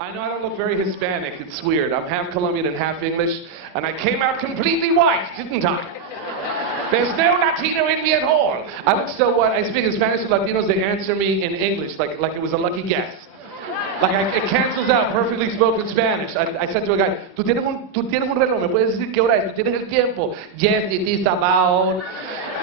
I know I don't look very Hispanic. It's weird. I'm half Colombian and half English, and I came out completely white, didn't I? There's no Latino in me at all. I look so white. I speak in Spanish to Latinos. They answer me in English, like it was a lucky guess. It cancels out perfectly spoken Spanish. I said to a guy, ¿Tú tienes un reloj? ¿Me puedes decir qué hora es? ¿Tú tienes el tiempo? Yes, it is about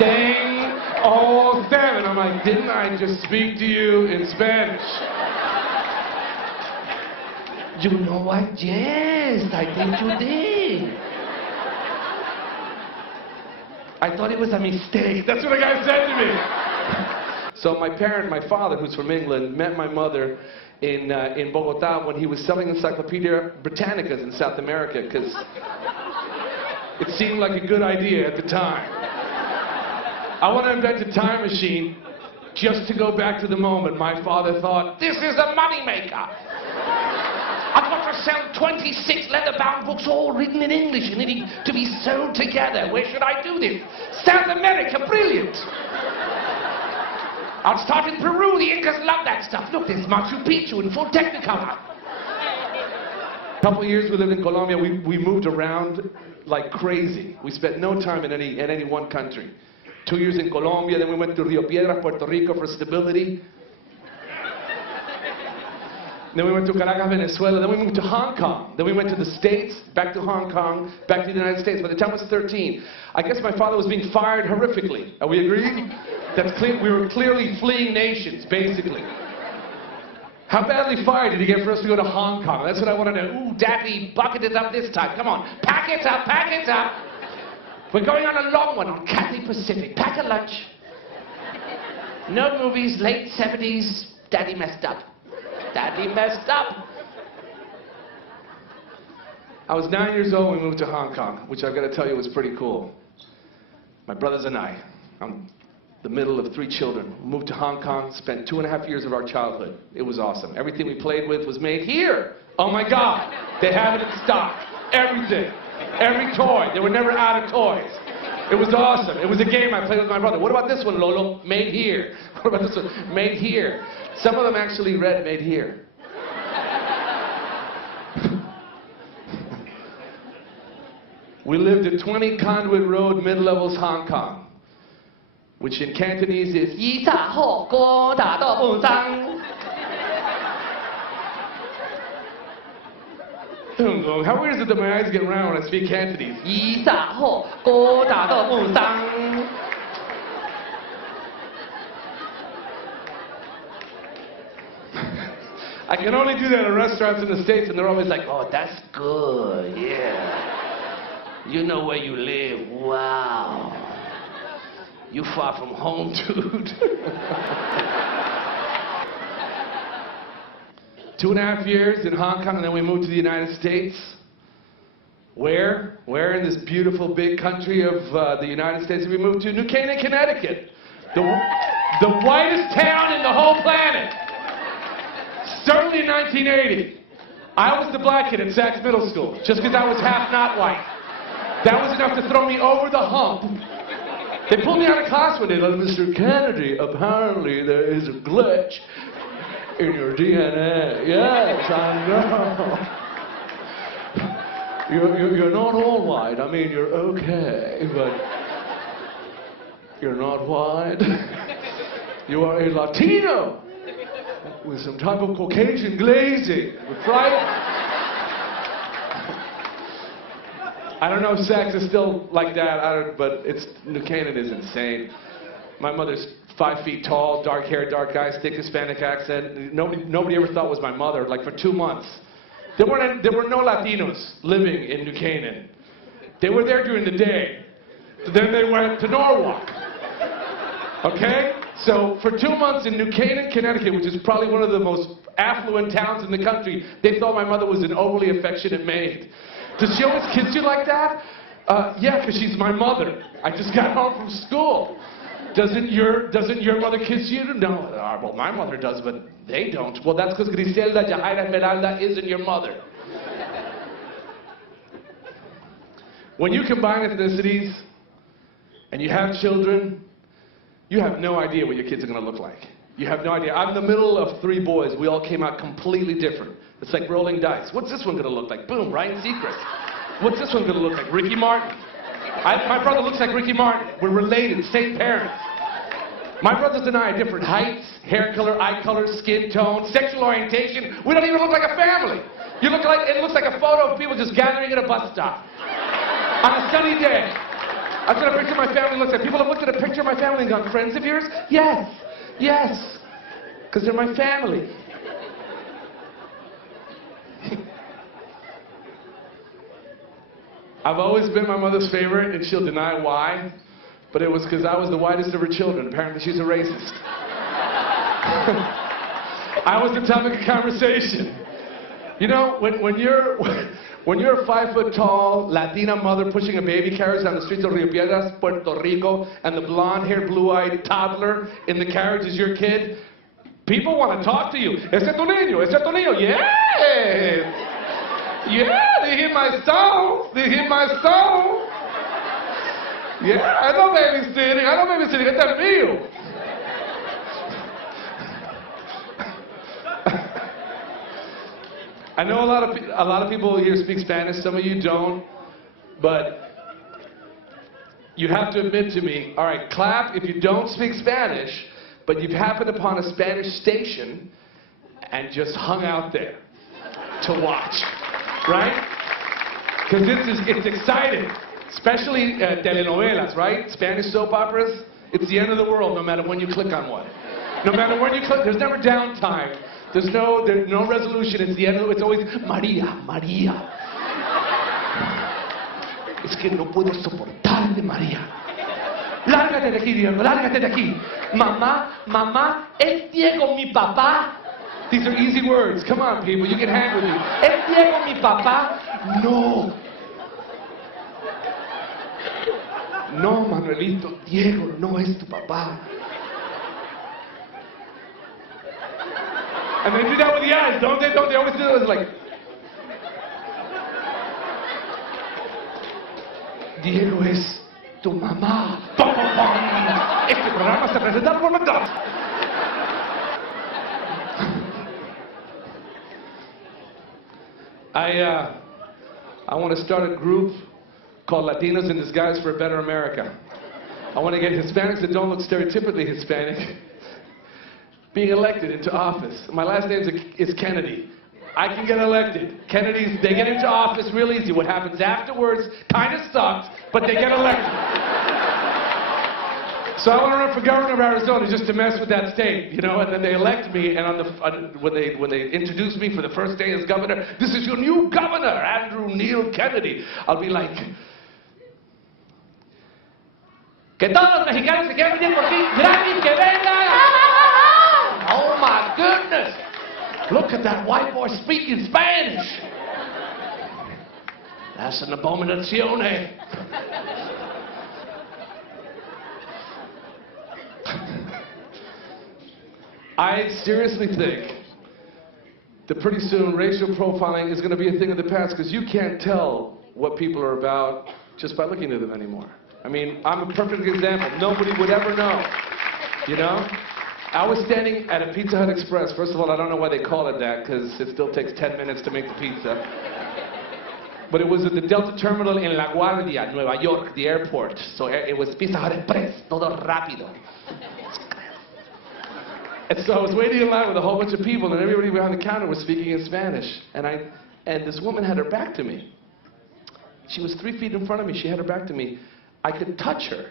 10:07. I'm like, didn't I just speak to you in Spanish? You know what? Yes, I think you did. I thought it was a mistake. That's what a guy said to me. So my father, who's from England, met my mother in Bogotá when he was selling Encyclopedia Britannicas in South America, because it seemed like a good idea at the time. I want to invent a time machine just to go back to the moment my father thought, this is a moneymaker. I've got to sell 26 leather-bound books all written in English and needing to be sewed together. Where should I do this? South America, brilliant. I'll start in Peru. The Incas love that stuff. Look, there's Machu Picchu in full Technicolor. A couple of years we lived in Colombia. We moved around like crazy. We spent no time in any one country. 2 years in Colombia, then we went to Rio Piedras, Puerto Rico for stability. Then we went to Caracas, Venezuela. Then we moved to Hong Kong. Then we went to the States, back to Hong Kong, back to the United States. By the time I was 13, I guess my father was being fired horrifically. Are we agreed? That's clear. We were clearly fleeing nations, basically. How badly fired did he get for us to go to Hong Kong? That's what I want to know. Ooh, Daddy, bucket it up this time. Come on, pack it up, pack it up. We're going on a long one on Cathay Pacific. Pack a lunch. No movies, late 70s. Daddy messed up. Daddy messed up. I was 9 years old when we moved to Hong Kong, which I've got to tell you was pretty cool. My brothers and I, I'm the middle of 3 children, moved to Hong Kong, spent 2.5 years of our childhood. It was awesome. Everything we played with was made here. Oh my God, they have it in stock. Everything. Every toy. They were never out of toys. It was awesome. It was a game I played with my brother. What about this one, Lolo? Made here. What about this one? Made here. Some of them actually read made here. We lived at 20 Conduit Road, Mid-Levels, Hong Kong, which in Cantonese is Yi Ta Ho Go Da Do Bu Zhang. How weird is it that my eyes get round when I speak Cantonese? Yi Ta Ho Go Da Do Bu Zhang. I can only do that in restaurants in the States, and they're always like, oh, that's good, yeah. You know where you live, wow. You far from home, dude. 2.5 years in Hong Kong, and then we moved to the United States. Where? Where in this beautiful big country of the United States did we move to? New Canaan, Connecticut. The whitest town in the whole planet. Started in 1980. I was the black kid at Saks Middle School, just because I was half not white. That was enough to throw me over the hump. They pulled me out of class one day, like, Mr. Kennedy, apparently there is a glitch in your DNA. Yes, I know. You're not all white. I mean, you're okay, but you're not white. You are a Latino with some type of Caucasian glazing, right? I don't know if Saks is still like that, but New Canaan is insane. My mother's 5 feet tall, dark hair, dark eyes, thick Hispanic accent. Nobody ever thought was my mother, like for 2 months. There were no Latinos living in New Canaan. They were there during the day. Then they went to Norwalk. Okay? So for 2 months in New Canaan, Connecticut, which is probably one of the most affluent towns in the country, they thought my mother was an overly affectionate maid. Does she always kiss you like that? Yeah, because she's my mother. I just got home from school. Doesn't your mother kiss you? No. Well, my mother does, but they don't. Well, that's because Griselda, Jahaira, Esmeralda isn't your mother. When you combine ethnicities and you have children, you have no idea what your kids are going to look like. You have no idea. I'm in the middle of 3 boys. We all came out completely different. It's like rolling dice. What's this one gonna look like? Boom, Ryan Seacrest. What's this one gonna look like? Ricky Martin. My brother looks like Ricky Martin. We're related, same parents. My brothers and I are different heights, hair color, eye color, skin tone, sexual orientation. We don't even look like a family. It looks like a photo of people just gathering at a bus stop on a sunny day. That's what a picture of my family looks like. People have looked at a picture of my family and gone, friends of yours? Yes, yes, because they're my family. I've always been my mother's favorite, and she'll deny why, but it was because I was the whitest of her children. Apparently she's a racist. I was the topic of conversation. You know, when you're a 5 foot tall Latina mother pushing a baby carriage down the streets of Rio Piedras, Puerto Rico, and the blonde-haired, blue-eyed toddler in the carriage is your kid, people want to talk to you. Ese tu niño, ese tu niño, yeah! Yeah, they hear my song. They hear my song. Yeah, I know babysitting. Este es mío. I know a lot of people here speak Spanish. Some of you don't, but you have to admit to me. All right, clap if you don't speak Spanish, but you've happened upon a Spanish station and just hung out there to watch. Right? Because it's exciting. Especially telenovelas, right? Spanish soap operas. It's the end of the world no matter when you click on one. No matter when you click, there's never downtime. There's no resolution. It's the end of it's always María, María. Es que no puedo soportar de María. Lárgate de aquí, Diego, lárgate de aquí. Mamá, mamá, es Diego mi papá. These are easy words. Come on, people. You can hang with me. ¿Es Diego mi papá? No. No, Manuelito. Diego no es tu papá. And they do that with the eyes, don't they? Don't they always do that? It's like, Diego es tu mamá. ¡Pum, pum, pum! Este programa se presenta por McDonald's. I want to start a group called Latinos in Disguise for a Better America. I want to get Hispanics that don't look stereotypically Hispanic being elected into office. My last name is Kennedy. I can get elected. Kennedys, they get into office real easy. What happens afterwards kind of sucks, but they get elected. So I want to run for governor of Arizona just to mess with that state, you know, and then they elect me, and when they introduce me for the first day as governor, this is your new governor, Andrew Neil Kennedy. I'll be like, que todos los mexicanos se quieran venir por aquí, gratis, que vengan. Oh my goodness, look at that white boy speaking Spanish. That's an abominación, eh? I seriously think that pretty soon racial profiling is going to be a thing of the past because you can't tell what people are about just by looking at them anymore. I mean, I'm a perfect example. Nobody would ever know, you know? I was standing at a Pizza Hut Express. First of all, I don't know why they call it that because it still takes 10 minutes to make the pizza. But it was at the Delta Terminal in La Guardia, Nueva York, the airport. So it was Pizza Hut Express, todo rápido. And so I was waiting in line with a whole bunch of people, and everybody behind the counter was speaking in Spanish. And this woman had her back to me. She was 3 feet in front of me. She had her back to me. I could touch her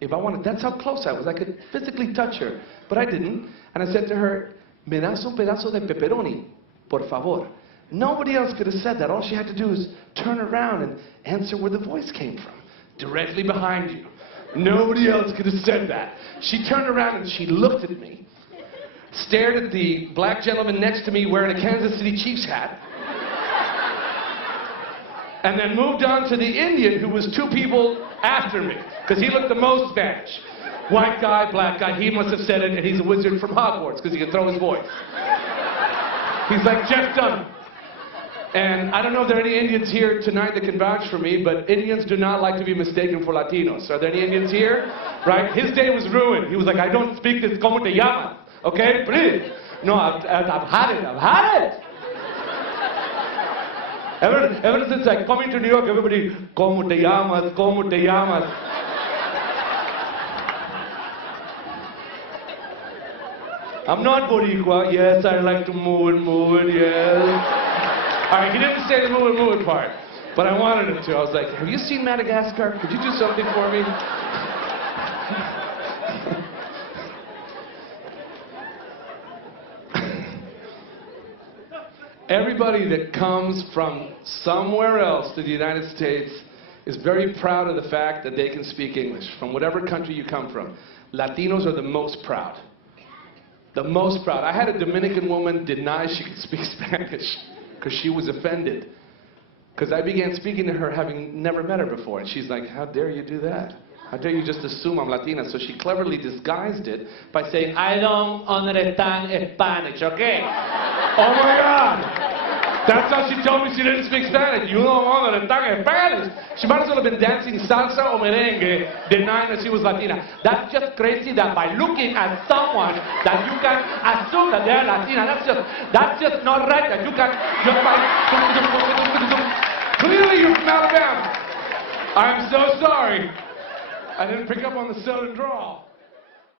if I wanted. That's how close I was. I could physically touch her, but I didn't. And I said to her, "Me das un pedazo de pepperoni, por favor." Nobody else could have said that. All she had to do was turn around and answer where the voice came from, directly behind you. Nobody else could have said that. She turned around and she looked at me, stared at the black gentleman next to me wearing a Kansas City Chiefs hat, and then moved on to the Indian who was 2 people after me, because he looked the most Spanish. White guy, black guy, he must have said it, and he's a wizard from Hogwarts, because he can throw his voice. He's like Jeff Dunham. And I don't know if there are any Indians here tonight that can vouch for me, but Indians do not like to be mistaken for Latinos. Are there any Indians here? Right? His day was ruined. He was like, I don't speak this, ¿cómo te llamas? Okay, please. No, I've had it. Ever since I come into New York, everybody, ¿Cómo te llamas? ¿Cómo te llamas? I'm not Boricua. Yes, I like to move it, yes. All right, he didn't say the move it part, but I wanted him to. I was like, have you seen Madagascar? Could you do something for me? Everybody that comes from somewhere else to the United States is very proud of the fact that they can speak English, from whatever country you come from. Latinos are the most proud. The most proud. I had a Dominican woman deny she could speak Spanish because she was offended. Because I began speaking to her having never met her before. And she's like, how dare you do that? How dare you just assume I'm Latina? So she cleverly disguised it by saying, I don't understand Spanish, okay? Oh my God! That's how she told me she didn't speak Spanish. You don't understand Spanish. She might as well have been dancing salsa or merengue, denying that she was Latina. That's just crazy that by looking at someone that you can assume that they're Latina. That's just not right that you can just like... Clearly you're from Alabama. I'm so sorry. I didn't pick up on the southern drawl.